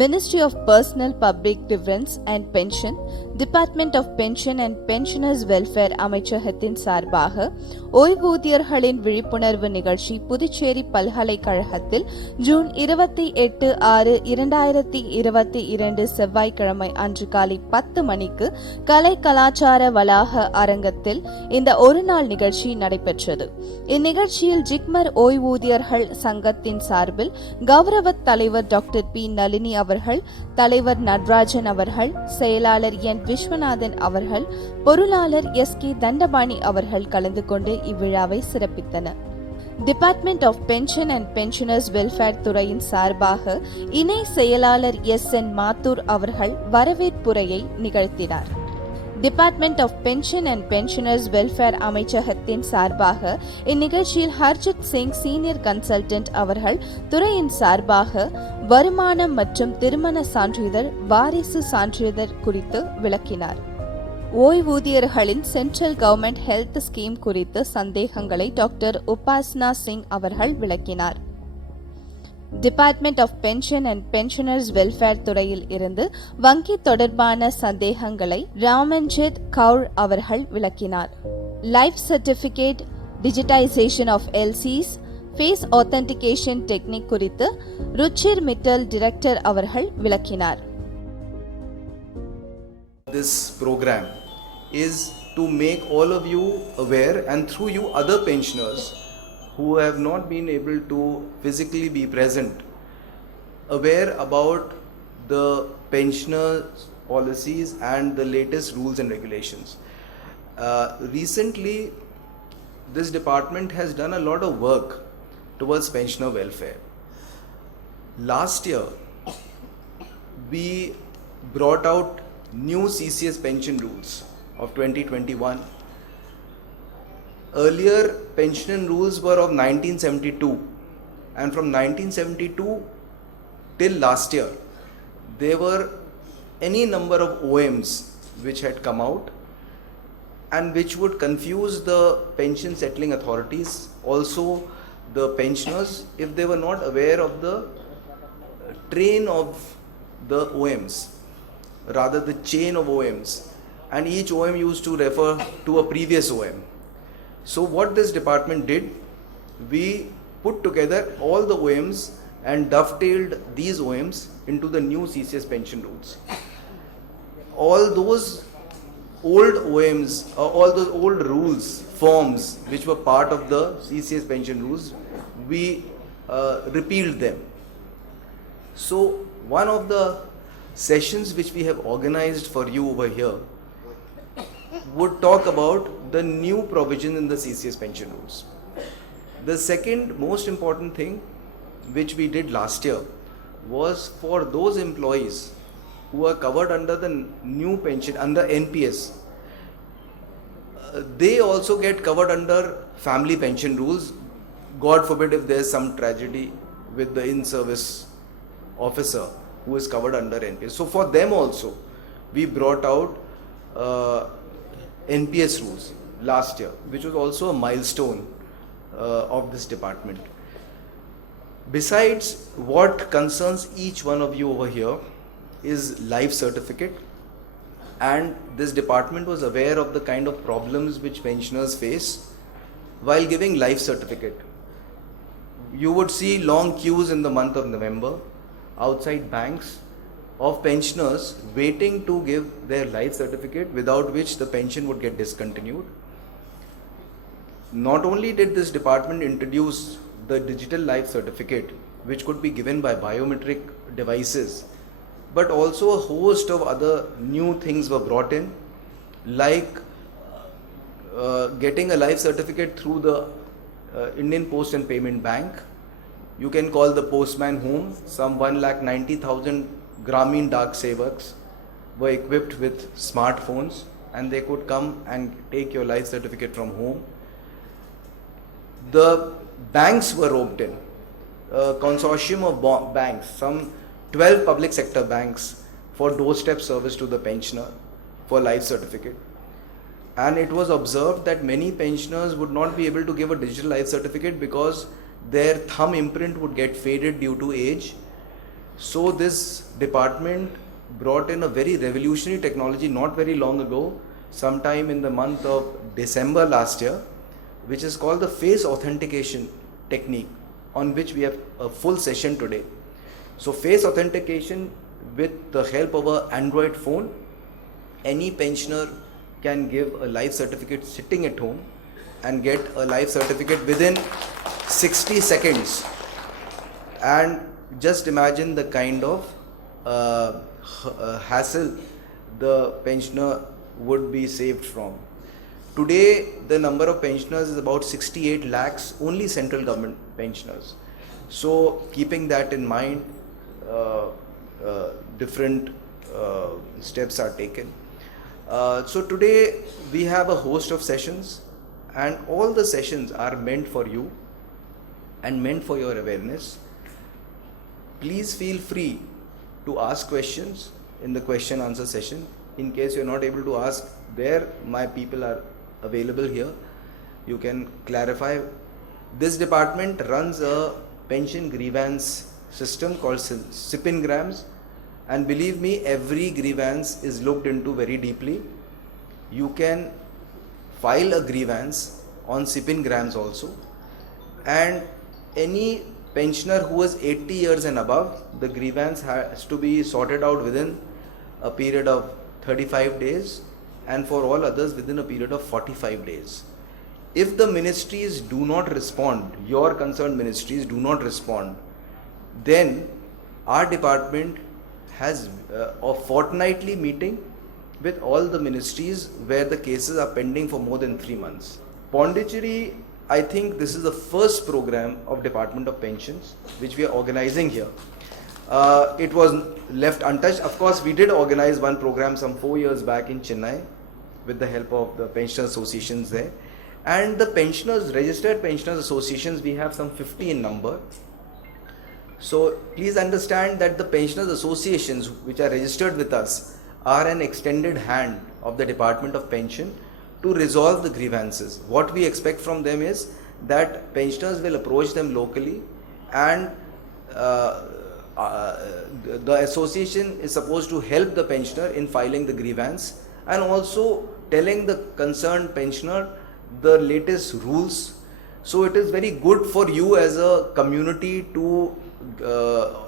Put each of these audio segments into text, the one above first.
Ministry of Personal Public Defence and Pension, Department of Pension and Pensioners Welfare அமைச்சகத்தின் சார்பாக ஓய்வூதியர்களின் விழிப்புணர்வு நிகழ்ச்சி புதுச்சேரி பல்கலைக்கழகத்தில் ஜூன் 28/6/2022 செவ்வாய்க்கிழமை அன்று காலை 10 மணிக்கு கலை கலாச்சார வளாக அரங்கத்தில் இந்த ஒரு நாள் நிகழ்ச்சி நடைபெற்றது. இந்நிகழ்ச்சியில் ஜிக்மர் ஓய்வூதியர்கள் சங்கத்தின் சார்பில் கௌரவ தலைவர் டாக்டர் பி. நளினி அவர்கள், தலைவர் நடராஜன் அவர்கள், செயலாளர் என். விஸ்வநாதன் அவர்கள், பொருளாளர் எஸ்.கே. தண்டபாணி அவர்கள் கலந்து கொண்டு இவ்விழாவை சிறப்பித்தனர். Department of pension and pensioners welfare துறையின் சார்பாக இணை செயலாளர் எஸ்.என். மாத்தூர் அவர்கள் வரவேற்புரையை நிகழ்த்தினார். Department of pension and pensioners welfare அமைச்சகத்தின் சார்பாக இந்நிகழ்ச்சியில் ஹர்ஜித் சிங் சீனியர் கன்சல்டன்ட் அவர்கள் துறையின் சார்பாக வருமானம் மற்றும் திருமண சான்றிதழ், வாரிசு சான்றிதழ் குறித்து விளக்கினார். ஓய்வூதியர்களின் சென்ட்ரல் கவர்மெண்ட் ஹெல்த் ஸ்கீம் குறித்து சந்தேகங்களை டாக்டர் உபாஸ்னா சிங் அவர்கள் விளக்கினார். Department of pension and pensioners welfare துறையில் இருந்து வங்கி தொடர்பான சந்தேகங்களை ராமன்ஜித் கவுர் அவர்கள் விளக்கினார். Life certificate, digitisation of L Cs, face authentication technique குறித்து ருச்சிர் மிட்டல் டைரக்டர் அவர்கள் விளக்கினார். This program is to make all of you aware, and through you other pensioners who have not been able to physically be present, aware about the pensioners policies and the latest rules and regulations. Recently, this department has done a lot of work towards pensioner welfare. Last year, we brought out new CCS pension rules of 2021. Earlier pension rules were of 1972, and from 1972 till last year there were any number of OMs which had come out and which would confuse the pension settling authorities, also the pensioners, if they were not aware of the train of the OMs, rather the chain of OMs, and each OM used to refer to a previous OM. So what this department did, we put together all the OMs and dovetailed these OMs into the new CCS pension rules. All those old OMs, all those old rules, forms which were part of the CCS pension rules, we repealed them. So one of the sessions which we have organized for you over here would talk about the new provision in the CCS pension rules. The second most important thing which we did last year was for those employees who are covered under the new pension, under NPS, they also get covered under family pension rules. God forbid if there is some tragedy with the in-service officer who is covered under NPS. So for them also we brought out NPS rules last year, which was also a milestone of this department. Besides, what concerns each one of you over here is life certificate, and this department was aware of the kind of problems which pensioners face while giving life certificate. You would see long queues in the month of November outside banks of pensioners waiting to give their life certificate, without which the pension would get discontinued. Not only did this department introduce the digital life certificate, which could be given by biometric devices, but also a host of other new things were brought in, like getting a life certificate through the Indian Post and Payment Bank. You can call the postman home. Some 1,90,000 Gramin Dak Sevaks were equipped with smartphones, and they could come and take your life certificate from home. The banks were roped in. A consortium of banks, some 12 public sector banks, for doorstep service to the pensioner for life certificate. And it was observed that many pensioners would not be able to give a digital life certificate because their thumb imprint would get faded due to age. So this department brought in a very revolutionary technology not very long ago, sometime in the month of December last year, which is called the face authentication technique, on which we have a full session today. So face authentication with the help of an Android phone, any pensioner can give a life certificate sitting at home and get a life certificate within 60 seconds. And just imagine the kind of hassle the pensioner would be saved from. Today, the number of pensioners is about 68 lakhs, only central government pensioners. So, keeping that in mind, different steps are taken. So, today we have a host of sessions, and all the sessions are meant for you and meant for your awareness. Please feel free to ask questions in the question answer session. In case you are not able to ask there, my people are available here. You can clarify. This department runs a pension grievance system called 𝐶PIN-GRAMS, and believe me, every grievance is looked into very deeply. You can file a grievance on 𝐶PIN-GRAMS also, and any pensioner who is 80 years and above, the grievance has to be sorted out within a period of 35 days, and for all others within a period of 45 days. If the ministries do not respond, your concerned ministries do not respond, then our department has a fortnightly meeting with all the ministries where the cases are pending for more than 3 months. Pondicherry, I think this is the first program of Department of Pensions which we are organizing here. It was left untouched. Of course, we did organize one program some 4 years back in Chennai with the help of the pensioner associations there. And the pensioners, registered pensioners associations, we have some 50 in number. So please understand that the pensioners associations which are registered with us are an extended hand of the Department of Pension to resolve the grievances. What we expect from them is that pensioners will approach them locally, and the association is supposed to help the pensioner in filing the grievance and also telling the concerned pensioner the latest rules. So it is very good for you as a community to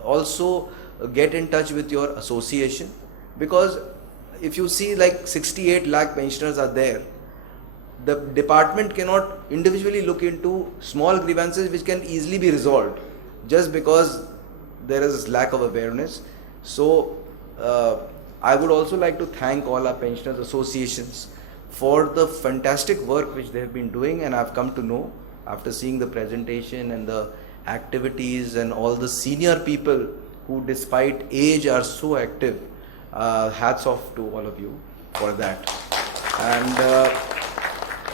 also get in touch with your association, because if you see like 68 lakh pensioners are there, the department cannot individually look into small grievances which can easily be resolved just because there is lack of awareness. So I would also like to thank all our pensioners associations for the fantastic work which they have been doing, and I've come to know after seeing the presentation and the activities and all the senior people who despite age are so active. Hats off to all of you for that. And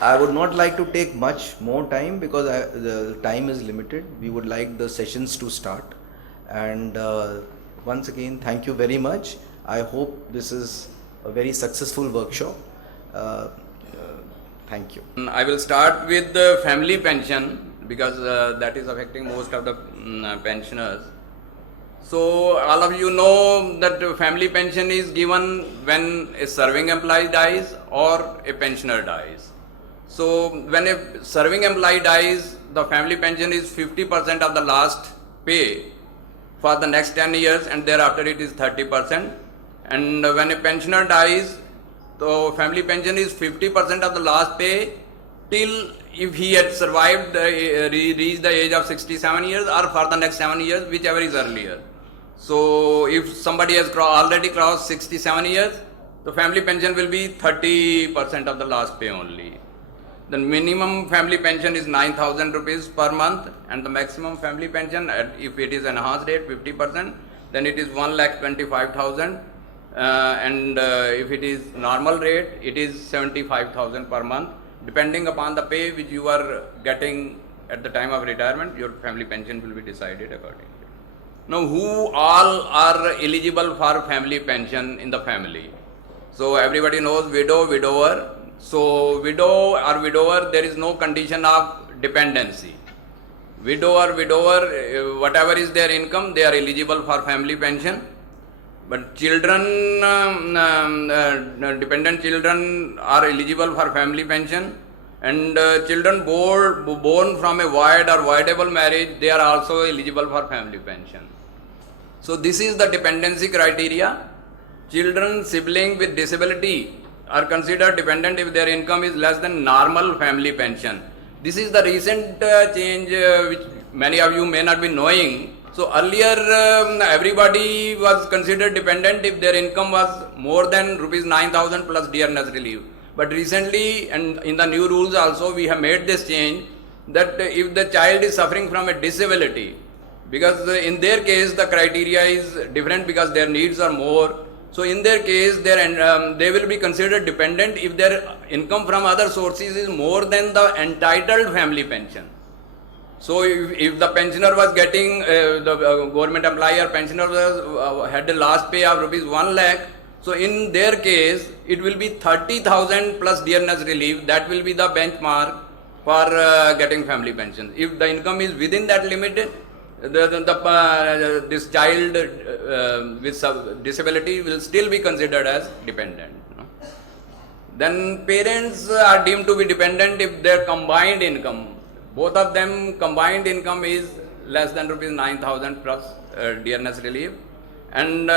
I would not like to take much more time because the time is limited. We would like the sessions to start. And once again, thank you very much. I hope this is a very successful workshop. Thank you. I will start with the family pension because that is affecting most of the pensioners. So all of you know that family pension is given when a serving employee dies or a pensioner dies. So when a serving employee dies, the family pension is 50% of the last pay for the next 10 years, and thereafter it is 30%. And when a pensioner dies, the family pension is 50% of the last pay till if he had survived, reached the age of 67 years or for the next 7 years, whichever is earlier. So if somebody has already crossed 67 years, the family pension will be 30% of the last pay only. The minimum family pension is 9,000 rupees per month, and the maximum family pension, if it is enhanced rate 50%, then it is 1,25,000. And if it is normal rate, it is 75,000 per month. Depending upon the pay which you are getting at the time of retirement, your family pension will be decided accordingly. Now, who all are eligible for family pension in the family? So everybody knows widow, widower. So widow or widower, there is no condition of dependency. Widow or widower, whatever is their income, they are eligible for family pension. But children, dependent children are eligible for family pension, and children born from a void or voidable marriage, they are also eligible for family pension. So this is the dependency criteria. Children, siblings with disability are considered dependent if their income is less than normal family pension. This is the recent change which many of you may not be knowing. So earlier everybody was considered dependent if their income was more than rupees 9,000 plus dearness relief. But recently, and in the new rules also, we have made this change that if the child is suffering from a disability, because in their case the criteria is different because their needs are more. So in their case, they will be considered dependent if their income from other sources is more than the entitled family pension. So if the pensioner was getting, the government employee or pensioner had the last pay of rupees 1 lakh, so in their case, it will be 30,000 plus dearness relief. That will be the benchmark for getting family pension. If the income is within that limit, this child with disability will still be considered as dependent. Then parents are deemed to be dependent if their combined income, both of them combined income is less than rupees 9,000 plus dearness relief. And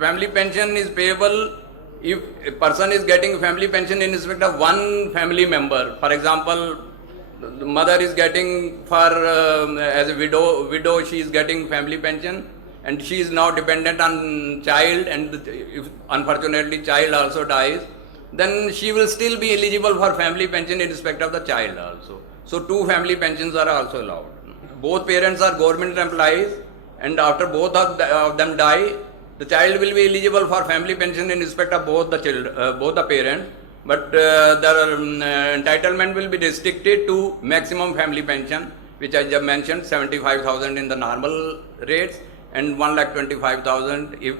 family pension is payable if a person is getting family pension in respect of one family member. For example, the mother is getting as a widow she is getting family pension, and she is now dependent on child, and if unfortunately child also dies, then she will still be eligible for family pension in respect of the child also. So 2 family pensions are also allowed. Both parents are government employees, and after both of them die, the child will be eligible for family pension in respect of both the parents. But the entitlement will be restricted to maximum family pension, which I just mentioned, 75,000 in the normal rates and 1,25,000 if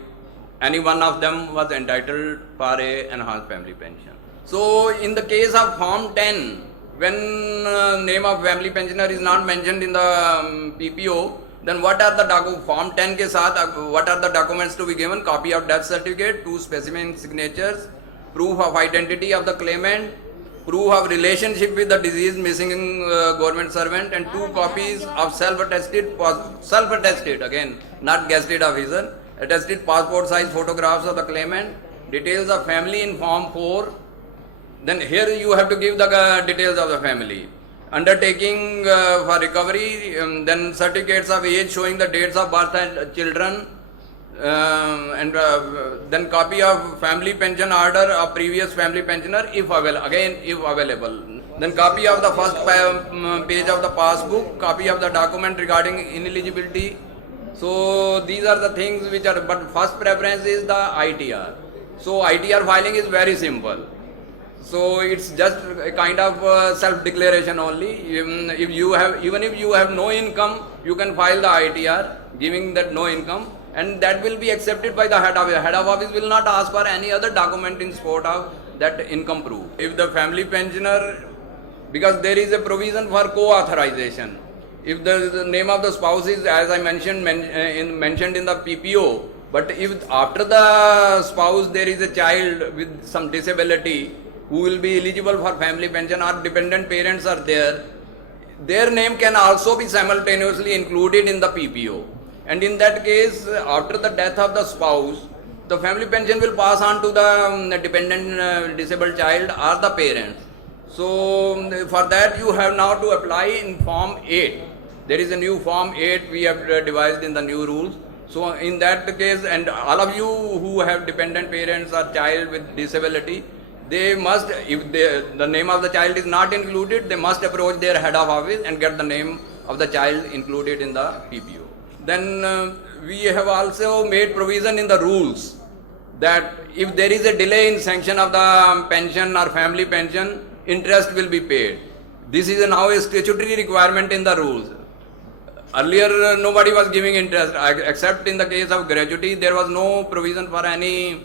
any one of them was entitled for a enhanced family pension. So in the case of Form 10, when name of family pensioner is not mentioned in the PPO, then what are the Form 10 के साथ what are the documents to be given? Copy of death certificate, 2 specimen signatures, proof of identity of the claimant, proof of relationship with the deceased missing government servant, and 2 copies of self-attested again, not gazetted officer, attested passport size photographs of the claimant, details of family in Form 4. Then here you have to give the details of the family. Undertaking for recovery, then certificates of age showing the dates of birth and children, and then copy of family pension order of previous family pensioner if available. Then copy of the first page of the passbook, copy of the document regarding ineligibility. So these are the things which are, but first preference is the ITR. So ITR filing is very simple. So it's just a kind of self-declaration only. Even if you have no income, you can file the ITR giving that no income, and that will be accepted by the head office. Head of office will not ask for any other document in support of that income proof. If the family pensioner, because there is a provision for co-authorization. If the name of the spouse is, as I mentioned in the PPO, but if after the spouse there is a child with some disability who will be eligible for family pension, or dependent parents are there, their name can also be simultaneously included in the PPO. And in that case, after the death of the spouse, the family pension will pass on to the dependent disabled child or the parents. So for that you have now to apply in Form 8. There is a new Form 8 we have devised in the new rules. So in that case, and all of you who have dependent parents or child with disability, they must, if the name of the child is not included, they must approach their head of office and get the name of the child included in the PPO. Then we have also made provision in the rules that if there is a delay in sanction of the pension or family pension, interest will be paid. This is now a statutory requirement in the rules. Earlier nobody was giving interest, except in the case of gratuity there was no provision for any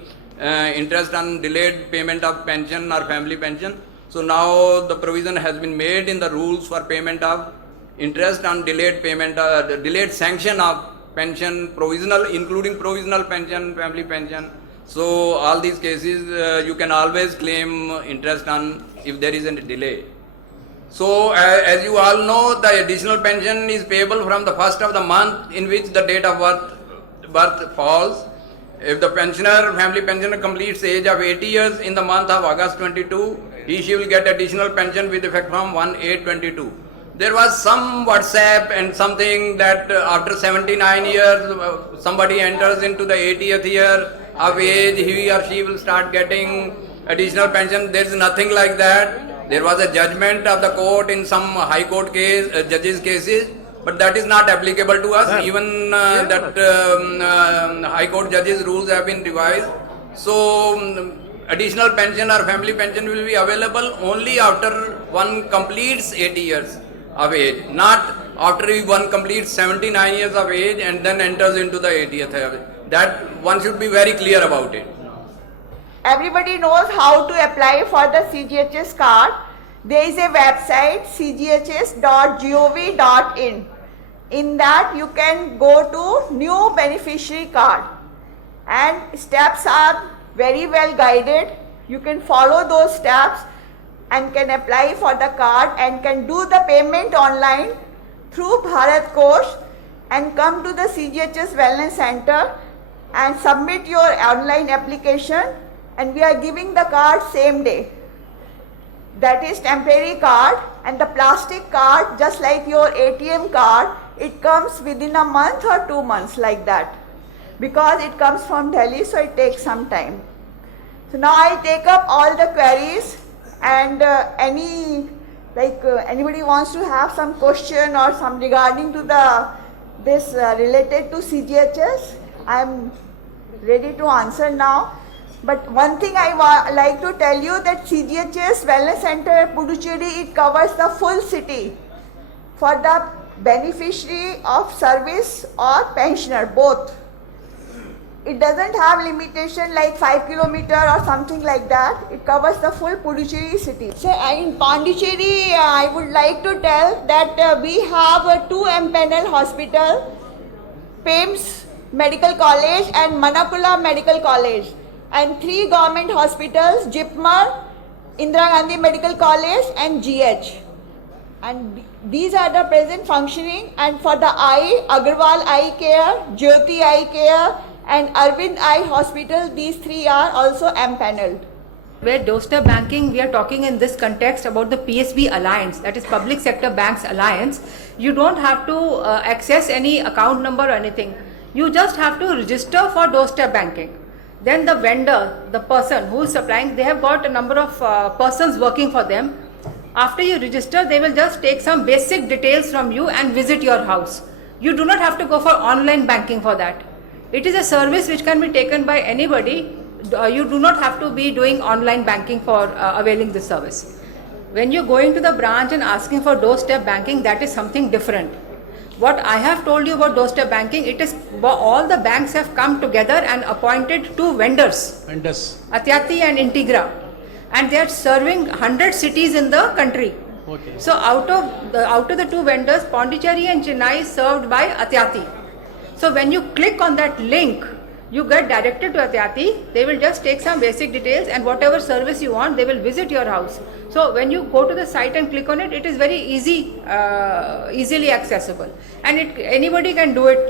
interest on delayed payment of pension or family pension. So now the provision has been made in the rules for payment of interest on delayed payment, delayed sanction of pension, provisional, including provisional pension, family pension. So all these cases you can always claim interest on if there is a delay. So as you all know, the additional pension is payable from the first of the month in which the date of birth falls. If the pensioner, family pensioner completes the age of 80 years in the month of August 22, she will get additional pension with effect from 1/8/22. There was some WhatsApp and something that after 79 years somebody enters into the 80th year of age, he or she will start getting additional pension. There is nothing like that. There was a judgment of the court in some high court case, judges cases, but that is not applicable to us. Even that high court judges rules have been revised. So additional pension or family pension will be available only after one completes 80 years of age, not after one completes 79 years of age and then enters into the 80th year. That one should be very clear about it. Everybody knows how to apply for the CGHS card. There is a website chs.gov.in. In that you can go to new beneficiary card, and steps are very well guided. You can follow those steps and can apply for the card and can do the payment online through Bharat Kosh and come to the CGHS Wellness Center and submit your online application, and we are giving the card same day. That is temporary card, and the plastic card, just like your ATM card, it comes within a month or 2 months, like that, because it comes from Delhi, so it takes some time. So now I take up all the queries, and anybody wants to have some question or some regarding to this related to CGHS, I am ready to answer now. But one thing I like to tell you, that CGHS Wellness Center Puducherry, it covers the full city for the beneficiary of service or pensioner, both. It doesn't have limitation like 5 kilometer or something like that. It covers the full Puducherry city. So in Pondicherry, I would like to tell that we have 2 MPanel hospital, PIMS Medical College and Manakula Medical College, and 3 government hospitals, JIPMER, Indira Gandhi Medical College and GH. And these are the present functioning. And for the eye, Agarwal Eye Care, Jyoti Eye Care and Arvind Eye Hospital, these 3 are also empaneled. Where doorstep banking, we are talking in this context about the PSB Alliance, that is Public Sector Banks Alliance. You don't have to access any account number or anything. You just have to register for doorstep banking. Then the vendor, the person who is supplying, they have got a number of persons working for them. After you register, they will just take some basic details from you and visit your house. You do not have to go for online banking for that. It is a service which can be taken by anybody. You do not have to be doing online banking for availing this service. When you are going to the branch and asking for doorstep banking, that is something different. What I have told you about doorstep banking, it is all the banks have come together and appointed 2 vendors, Atyati and Integra, and they are serving 100 cities in the country. Okay. So out of the 2 vendors, Pondicherry and Chennai is served by Atyati. So when you click on that link, you get directed to Atyati. They will just take some basic details, and whatever service you want, they will visit your house. So when you go to the site and click on it, it is very easily accessible, and anybody can do it.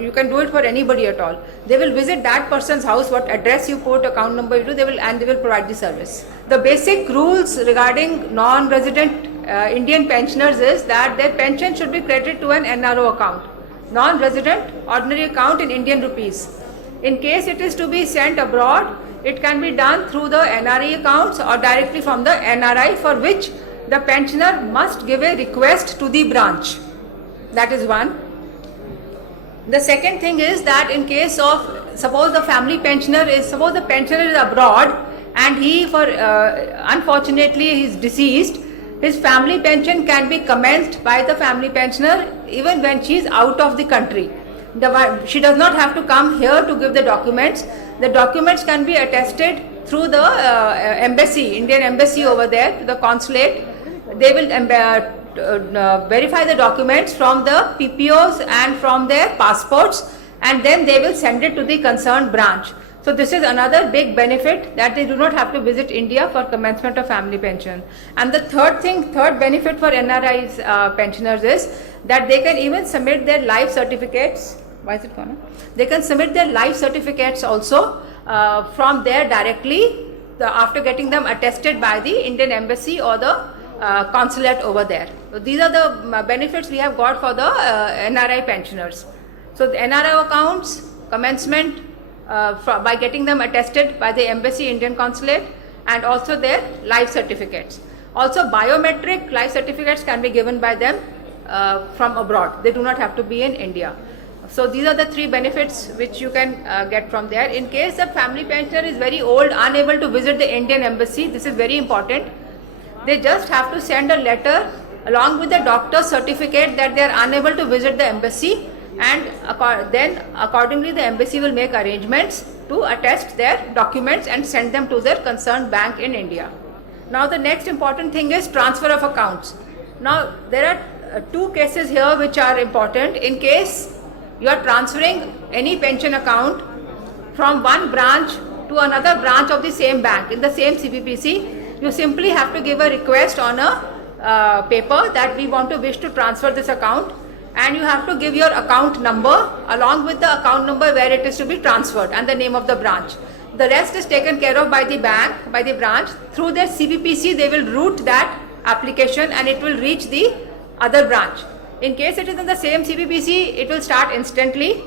You can do it for anybody at all. They will visit that person's house, what address you put, account number you do, they will provide the service. The basic rules regarding non-resident Indian pensioners is that their pension should be credited to an NRO account, non-resident ordinary account in Indian rupees. In case it is to be sent abroad, it can be done through the NRE accounts or directly from the NRI, for which the pensioner must give a request to the branch. That is one. The second thing is that in case of, suppose the pensioner is abroad and he unfortunately he is deceased, his family pension can be commenced by the family pensioner even when she is out of the country. She does not have to come here to give the documents. The documents can be attested through the embassy, Indian embassy over there, to the consulate. They will verify the documents from the PPOs and from their passports, and then they will send it to the concerned branch. So this is another big benefit, that they do not have to visit India for commencement of family pension. And the third benefit for NRIs pensioners is that they can even submit their life certificates. Why is it gone? They can submit their life certificates also from there directly after getting them attested by the Indian Embassy or the consulate over there. So these are the benefits we have got for the NRI pensioners. So the NRI accounts, commencement by getting them attested by the Embassy, Indian Consulate, and also their life certificates. Also biometric life certificates can be given by them from abroad. They do not have to be in India. So these are the three benefits which you can get from there. In case the family pensioner is very old, unable to visit the Indian Embassy, this is very important. They just have to send a letter along with the doctor's certificate that they are unable to visit the embassy, and then accordingly the embassy will make arrangements to attest their documents and send them to their concerned bank in India. Now the next important thing is transfer of accounts. Now there are two cases here which are important. In case you are transferring any pension account from one branch to another branch of the same bank in the same CPPC, you simply have to give a request on a paper that we wish to transfer this account, and you have to give your account number along with the account number where it is to be transferred and the name of the branch. The rest is taken care of by the bank, by the branch. Through their CPPC, they will route that application and it will reach the other branch. In case it is in the same CPPC, it will start instantly.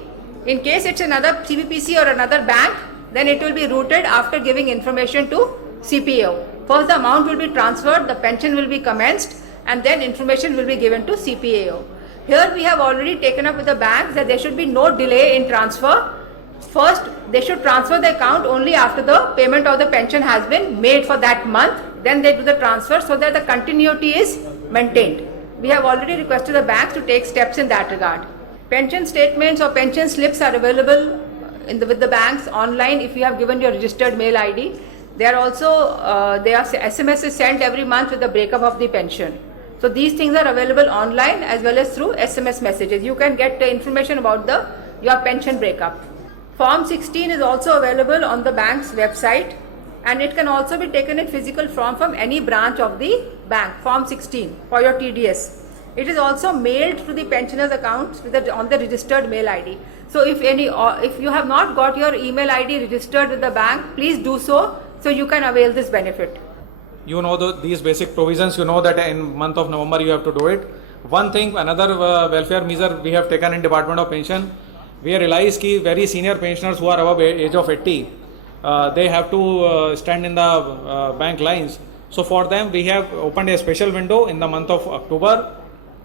In case it's another CPPC or another bank, then it will be routed after giving information to CPAO. First the amount will be transferred, the pension will be commenced, and then information will be given to CPAO. Here we have already taken up with the banks that there should be no delay in transfer. First, they should transfer the account only after the payment of the pension has been made for that month. Then they do the transfer so that the continuity is maintained. We have already requested the banks to take steps in that regard. Pension statements or pension slips are available with the banks online if you have given your registered mail ID. There are SMS is sent every month with the breakup of the pension. So these things are available online as well as through SMS messages. You can get the information about your pension breakup. Form 16 is also available on the bank's website, and it can also be taken in physical form from any branch of the bank. Form 16 for your TDS. It is also mailed to the pensioners' accounts on the registered mail ID. So if you have not got your email ID registered with the bank, please do so you can avail this benefit. You know these basic provisions, you know that in month of November you have to do it. One thing, another welfare measure we have taken in Department of Pension, we realize that very senior pensioners who are above age of 80, they have to stand in the bank lines. So for them we have opened a special window in the month of October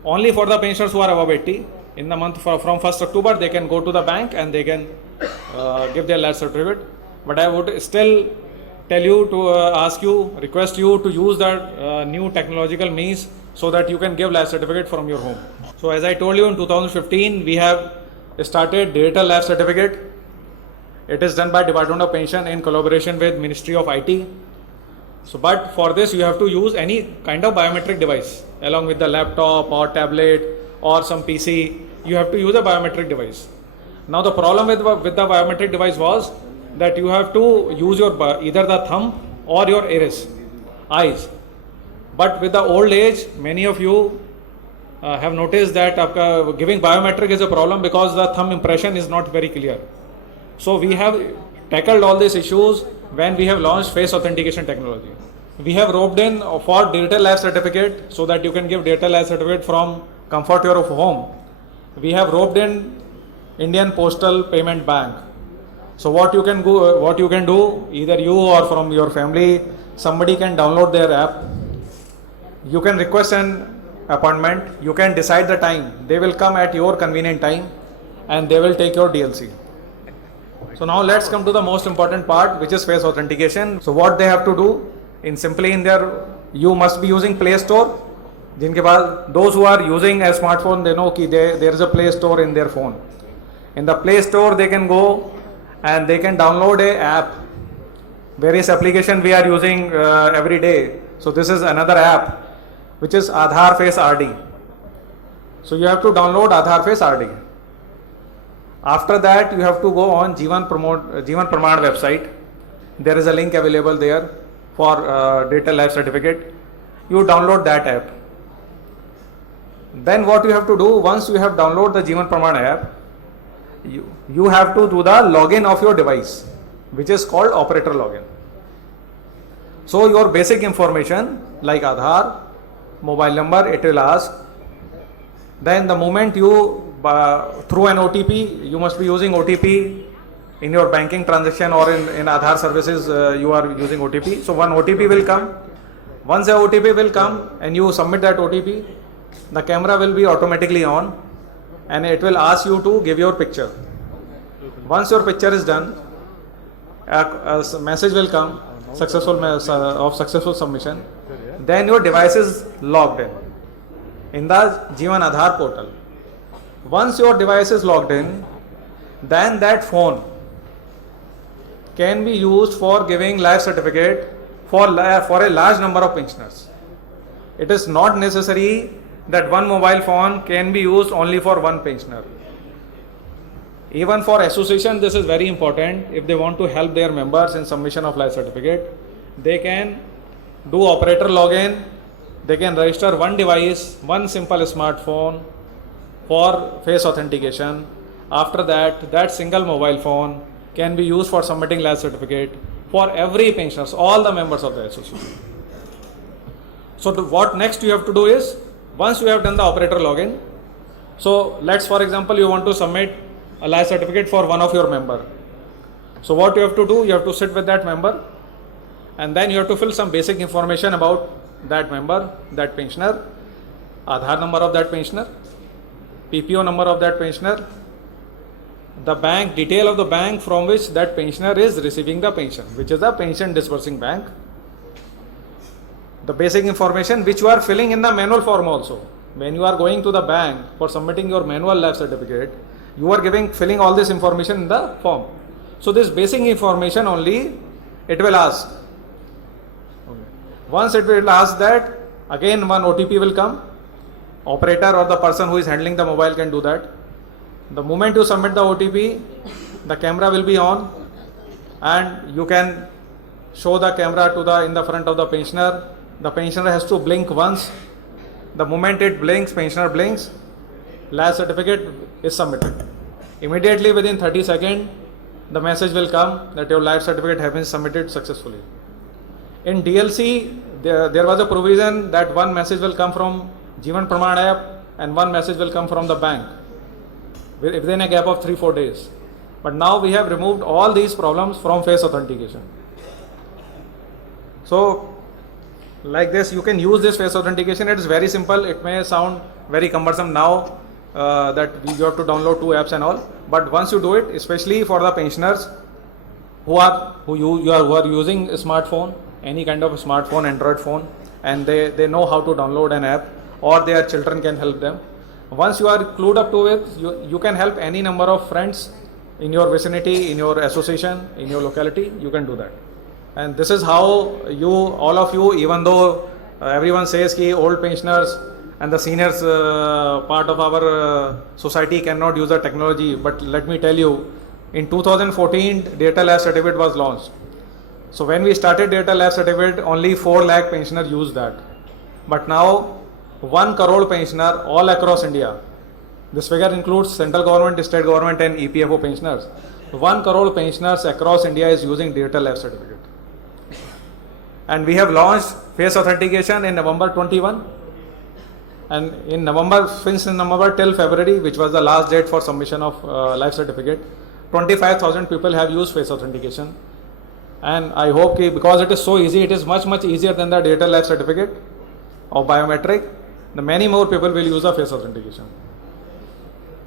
only for the pensioners who are above 80. In the month from 1st October they can go to the bank and they can give their lapse certificate. But I would still tell you to request you to use that new technological means so that you can give lapse certificate from your home. So as I told you, in 2015 we have started digital lapse certificate. It is done by Department of Pension in collaboration with Ministry of IT. So but for this you have to use any kind of biometric device along with the laptop or tablet or some PC. You have to use a biometric device. Now the problem with the biometric device was that you have to use your either the thumb or your eyes. But with the old age, many of you have noticed that giving biometric is a problem because the thumb impression is not very clear. So we have tackled all these issues when we have launched face authentication technology. We have roped in for digital lapse certificate so that you can give digital lapse certificate from comfort of your home. We have roped in Indian Postal Payment Bank. So what you can do, either you or from your family, somebody can download their app. You can request an appointment. You can decide the time. They will come at your convenient time and they will take your DLC. So now let's come to the most important part, which is face authentication. So what they have to do, you must be using Play Store. Those who are using a smartphone, they know that there is a Play Store in their phone. In the Play Store, they can go and they can download a app. Various application we are using every day. So this is another app. which is Aadhaar Face RD. So you have to download Aadhaar Face RD. After that, you have to go on J1 Praman website. There is a link available there for Digital Life Certificate. You download that app. Then what you have to do, once you have downloaded the J1 Praman app, you have to do the login of your device, which is called operator login. So your basic information like Aadhaar, mobile number, it will ask. Then the moment you through an OTP, you must be using OTP in your banking transaction or in Aadhaar services, you are using OTP. So one OTP will come. Once the OTP will come and you submit that OTP, the camera will be automatically on and it will ask you to give your picture. Once your picture is done, a message will come of successful submission. Then your device is logged in the J1 Aadhaar portal. Once your device is logged in, then that phone can be used for giving life certificate for a large number of pensioners. It is not necessary that one mobile phone can be used only for one pensioner. Even for association, this is very important. If they want to help their members in submission of life certificate, they can do operator login. They can register one device, one simple smartphone for face authentication. After that, that single mobile phone can be used for submitting life certificate for every pensioners, all the members of the association. So what next you have to do is, once you have done the operator login, so let's for example you want to submit a life certificate for one of your member. So what you have to do, you have to sit with that member and then you have to fill some basic information about that member, that pensioner, Aadhaar number of that pensioner, PPO number of that pensioner, the bank detail of the bank from which that pensioner is receiving the pension, which is a pension disbursing bank, the basic information which you are filling in the manual form also. When you are going to the bank for submitting your manual life certificate, you are filling all this information in the form. So this basic information only it will ask. Once it will ask that, again one OTP will come. Operator or the person who is handling the mobile can do that. The moment you submit the OTP, the camera will be on and you can show the camera in the front of the pensioner. The pensioner has to blink once. The moment it blinks, pensioner blinks, life certificate is submitted. Immediately within 30 seconds, the message will come that your life certificate has been submitted successfully. In DLC, there was a provision that one message will come from J1 Praman app and one message will come from the bank within a gap of 3-4 days. But now we have removed all these problems from face authentication. So like this, you can use this face authentication. It is very simple. It may sound very cumbersome now that you have to download 2 apps and all. But once you do it, especially for the pensioners who are using a smartphone, any kind of a smartphone, Android phone, and they know how to download an app, or their children can help them. Once you are clued up to it, you can help any number of friends in your vicinity, in your association, in your locality. You can do that. And this is how all of you, even though everyone says that old pensioners and the seniors part of our society cannot use the technology, but let me tell you, in 2014, Digital Life Certificate was launched. So when we started Digital Life Certificate, only 4 lakh pensioners used that. But now, 1 crore pensioner all across India. This figure includes central government, state government and EPFO pensioners. 1 crore pensioners across India is using Digital Life Certificate. And we have launched face authentication in November 21. And since November till February, which was the last date for submission of life certificate, 25,000 people have used face authentication. And I hope because it is so easy, it is much easier than the Digital Life Certificate or biometric, the many more people will use the face authentication.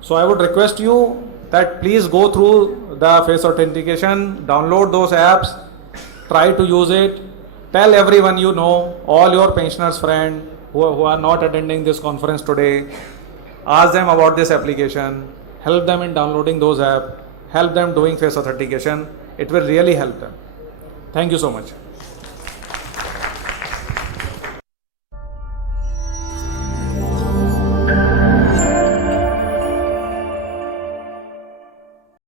So I would request you that please go through the face authentication, download those apps, try to use it, tell everyone you know, all your pensioners friends who are not attending this conference today, ask them about this application, help them in downloading those apps, help them doing face authentication. It will really help them. Thank you so much.